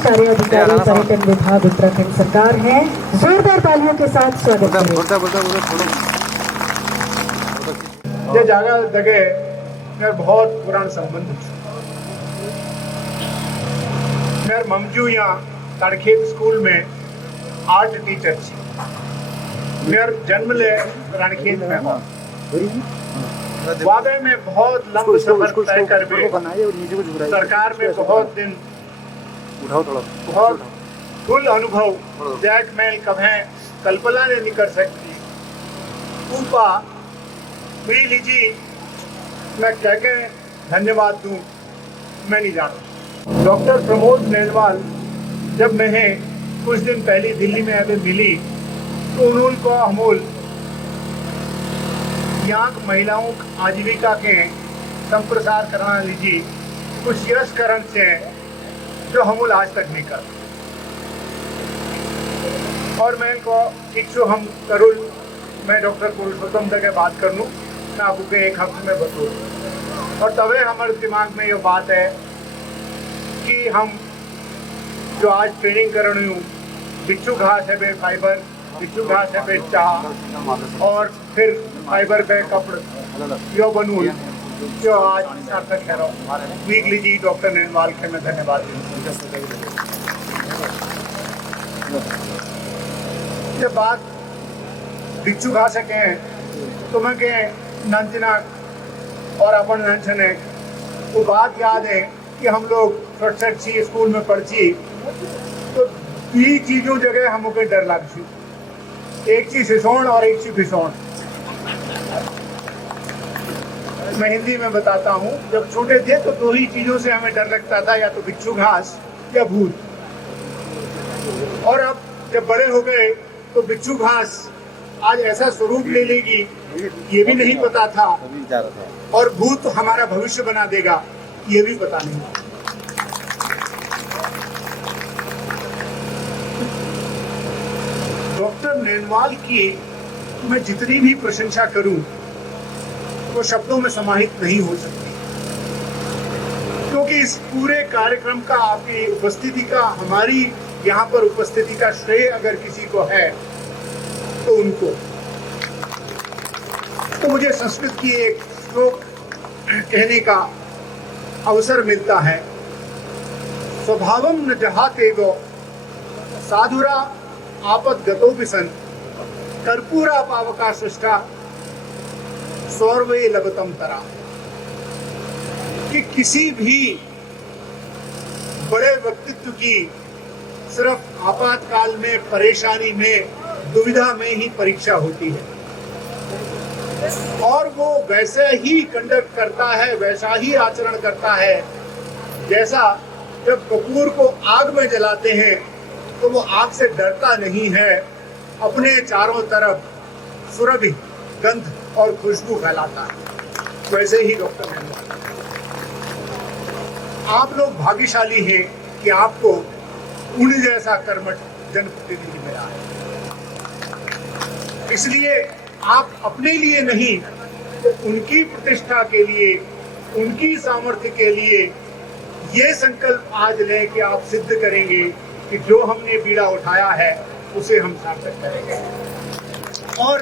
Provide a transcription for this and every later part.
कार्याधिकारी पर्यटन विभाग उत्तराखंड सरकार है। जोरदार तालियों के साथ स्वागत करें। ये जगह मेरा बहुत पुराना संबंध है। मेरे ममजू यहाँ तड़खेत स्कूल में आर्ट टीचर थी। मेरा जन्म ले रणखेत में हुआ। वादे में बहुत लंबा सफर तय कर सरकार में बहुत दिन बहुत फुल अनुभव जैक मेल कभे कल्पना ने नहीं कर सकती। ऊपा मेरी लीजिए मैं क्या के धन्यवाद दूं मैं नहीं जानता। डॉक्टर प्रमोद नेलवाल जब मैं कुछ दिन पहले दिल्ली में अभी मिली तो उन्होंने को हमूल यहाँ महिलाओं आजीविका के संप्रसार करना लीजिए कुछ यश करण से जो हमूल आज तक नहीं कर। और मैं इनको इच्छू हम करूँ मैं डॉक्टर पुरुषोत्तम तक बात कर लूँ मैं आपको एक हफ्ते में बतूँ। और तवे हमारे दिमाग में ये बात है कि हम जो आज ट्रेनिंग कर रही हूँ बिच्छू घास है बे फाइबर बिच्छू घास है बे चाह और फिर फाइबर पे कपड़ यो बनू जो आज सार्थक है वीकली जी डॉक्टर नेलवाल के मैं धन्यवाद दूँ। ये बात बिच्छू घास के हैं तो मैं कहें नंजना और अपन नंचने वो बात याद है कि हम लोग छोटे स्कूल में पढ़ी तो ये चीजों जगह हमको डर लगती। एक चीज सिसोण और एक चीज भिसोण। मैं हिंदी में बताता हूँ जब छोटे थे तो दो ही चीजों से हमें डर लगता था या तो बिच्छू घास या भूत। और अब जब बड़े हो गए तो बिच्छू घास आज ऐसा स्वरूप ले लेगी ये भी नहीं पता था और भूत हमारा भविष्य बना देगा ये भी पता नहीं। डॉक्टर नेलवाल की मैं जितनी भी प्रशंसा करूं वो शब्दों में समाहित नहीं हो सकती क्योंकि इस पूरे कार्यक्रम का आपकी उपस्थिति का हमारी यहाँ पर उपस्थिति का श्रेय अगर किसी को है तो उनको। तो मुझे संस्कृत की एक श्लोक कहने का अवसर मिलता है। स्वभावम न जहाते वो साधुरा आपद गतो बिसन कर्पूरा पावका सृष्टा सौरवे लबतम तरा। कि किसी भी बड़े व्यक्तित्व की सिर्फ आपातकाल में परेशानी में दुविधा में ही परीक्षा होती है और वो वैसे ही कंडक्ट करता है वैसा ही आचरण करता है जैसा जब कपूर को आग में जलाते हैं तो वो आग से डरता नहीं है अपने चारों तरफ सुरभि गंध और खुशबू फैलाता है। वैसे ही डॉक्टर नेलवाल आप लोग भाग्यशाली हैं कि आपको उन जैसा कर्मठ जनप्रतिनिधि मिला है। इसलिए आप अपने लिए नहीं तो उनकी प्रतिष्ठा के लिए उनकी सामर्थ्य के लिए ये संकल्प आज लें कि आप सिद्ध करेंगे कि जो हमने बीड़ा उठाया है उसे हम सार्थक करेंगे। और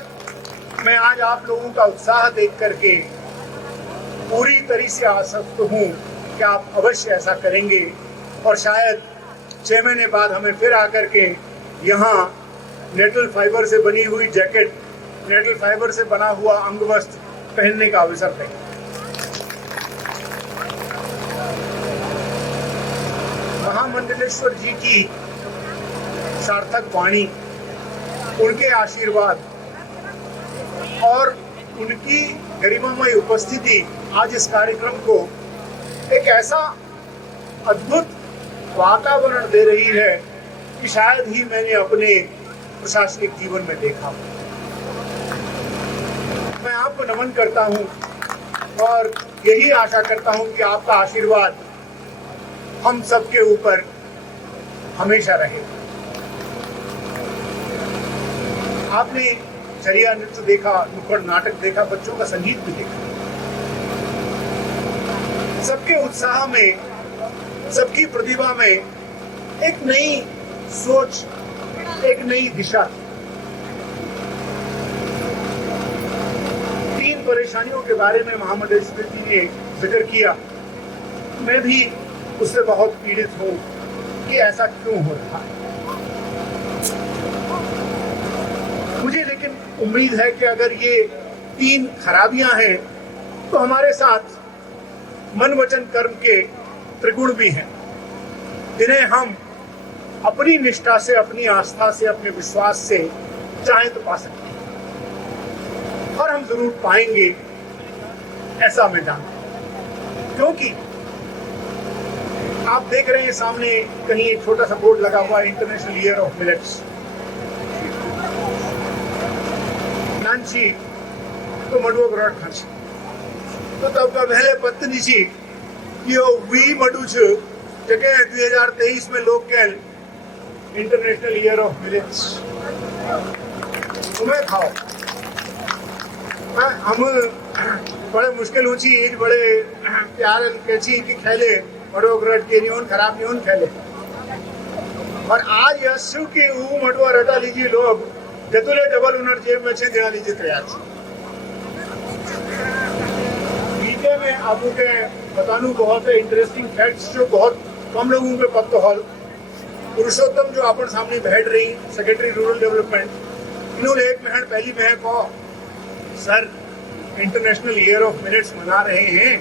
मैं आज आप लोगों का उत्साह देख करके पूरी तरह से आसक्त हूँ कि आप अवश्य ऐसा करेंगे और शायद 6 महीने बाद हमें फिर आकर के यहाँ नेटल फाइबर से बनी हुई जैकेट नेटल फाइबर से बना हुआ अंग वस्त्र पहनने का अवसर देंगे। महामंडलेश्वर जी की सार्थक वाणी उनके आशीर्वाद और उनकी गरिमामय उपस्थिति आज इस कार्यक्रम को एक ऐसा अद्भुत वातावरण दे रही है कि शायद ही मैंने अपने प्रशासनिक जीवन में देखा। मैं आपको नमन करता हूं और यही आशा करता हूं कि आपका आशीर्वाद हम सबके ऊपर हमेशा रहे। आपने चरिया नृत्य देखा, नुक्कड़ नाटक देखा, बच्चों का संगीत भी देखा। सबके उत्साह में, सबकी प्रतिभा में एक नई सोच, एक नई दिशा। 3 परेशानियों के बारे में मोहम्मद स्मिथ जी ने जिक्र किया। मैं भी उससे बहुत पीड़ित हूं कि ऐसा क्यों हो रहा है। मुझे लेकिन उम्मीद है कि अगर ये 3 खराबियां हैं तो हमारे साथ मन वचन कर्म के त्रिगुण भी हैं, जिन्हें हम अपनी निष्ठा से, अपनी आस्था से, अपने विश्वास से चाहें तो पा सकते हैं, और हम जरूर पाएंगे, ऐसा मैं जानता हूं। क्योंकि आप देख रहे हैं सामने कहीं एक छोटा सा बोर्ड लगा हुआ है, इंटरनेशनल ईयर ऑफ मिलेट्स। नानची तो मडुआ ग्रोट खांची तो तब का पहले पत्नी छी कि वी मडु छ जगह 2023 में लोग कह इंटरनेशनल ईयर ऑफ मिलेट्स तुम्हें खाओ। हम बड़े मुश्किल ऊंची ईद बड़े प्यार कैची कि खेले मडुआ ग्रोट के नहीं खराब नहीं खेले। और आज यशु के ऊ मडुआ रटा लीजिए लोग जतुले डबल उनर जेब में छे देना लीजिए तैयार छे। बीते में आपको के बतानू बहुत इंटरेस्टिंग फैक्ट्स जो बहुत कम लोगों के पता हॉल। पुरुषोत्तम जो अपन सामने बैठ रही सेक्रेटरी रूरल डेवलपमेंट, इन्होंने एक महन पहली महन को sir international year of millets मना रहे हैं,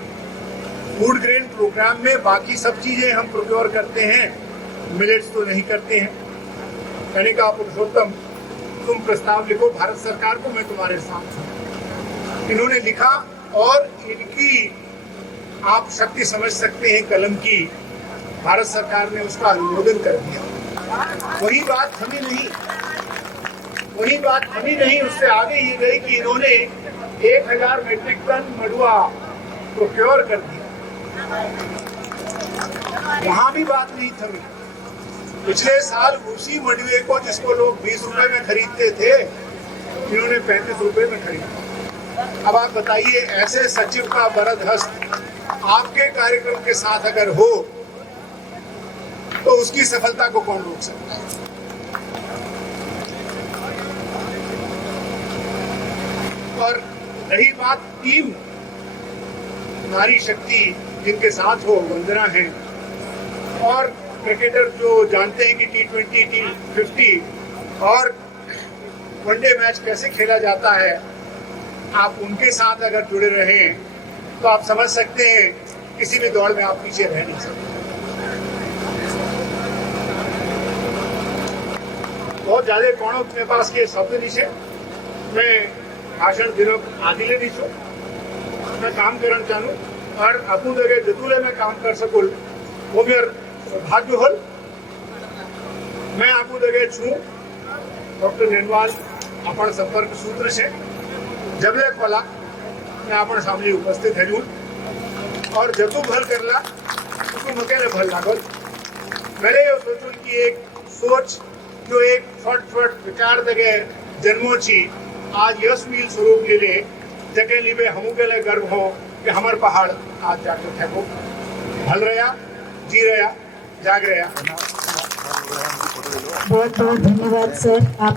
फूड ग्रेन प्रोग्राम में बाकी सब चीजें हम प्रोक्योर करते हैं, मिलेट्स तो नहीं करते हैं। मैंने कहा पुरुषोत्तम तुम प्रस्ताव लिखो भारत सरकार को, मैं तुम्हारे साथ हूं। इन्होंने लिखा और इनकी आप शक्ति समझ सकते हैं कलम की। भारत सरकार ने उसका अनुमोदन कर दिया। वही बात थमी नहीं, उससे आगे ये गई कि इन्होंने 1000 मेट्रिक टन मडुआ प्रोक्योर कर दिया। वहां भी बात नहीं थमी। पिछले साल उसी मडुए को जिसको लोग 20 रुपए में खरीदते थे, इन्होंने 35 रुपए में खरीदा। अब आप बताइए, ऐसे सचिव का वरद हस्त आपके कार्यक्रम के साथ अगर हो तो उसकी सफलता को कौन रोक सकता है। और रही बात टीम, नारी शक्ति जिनके साथ हो, वंदना है, और क्रिकेटर जो जानते हैं कि T20, T50 और वनडे मैच कैसे खेला जाता है, आप उनके साथ अगर जुड़े रहे तो आप समझ सकते हैं किसी भी दौड़ में आप पीछे रह नहीं सकते। बहुत ज्यादा कोणों अपने पास के शब्द नीचे मैं भाषण दिनों आदि ले दी छो, मैं काम करना चाहूँ और अपू जगह जतुले में काम कर सकूँ वो मेरा भाग्य होल। मैं आपू जगह छू डॉक्टर नेनवाल अपन संपर्क सूत्र से जबले खोला मैं अपन सामने उपस्थित है और जतु भल करला उसको मकेले भल लागल। मैंने ये सोचूं कि एक सोच जो एक छोट विचार जगह जन्मो छी आज यशमील स्वरूप ले जगह लिबे हमू के लिए गर्व हो कि हमार पहाड़ आज जाकर फेंको भल रहा, जी रहा, जाग रहा। बहुत बहुत धन्यवाद सर। आप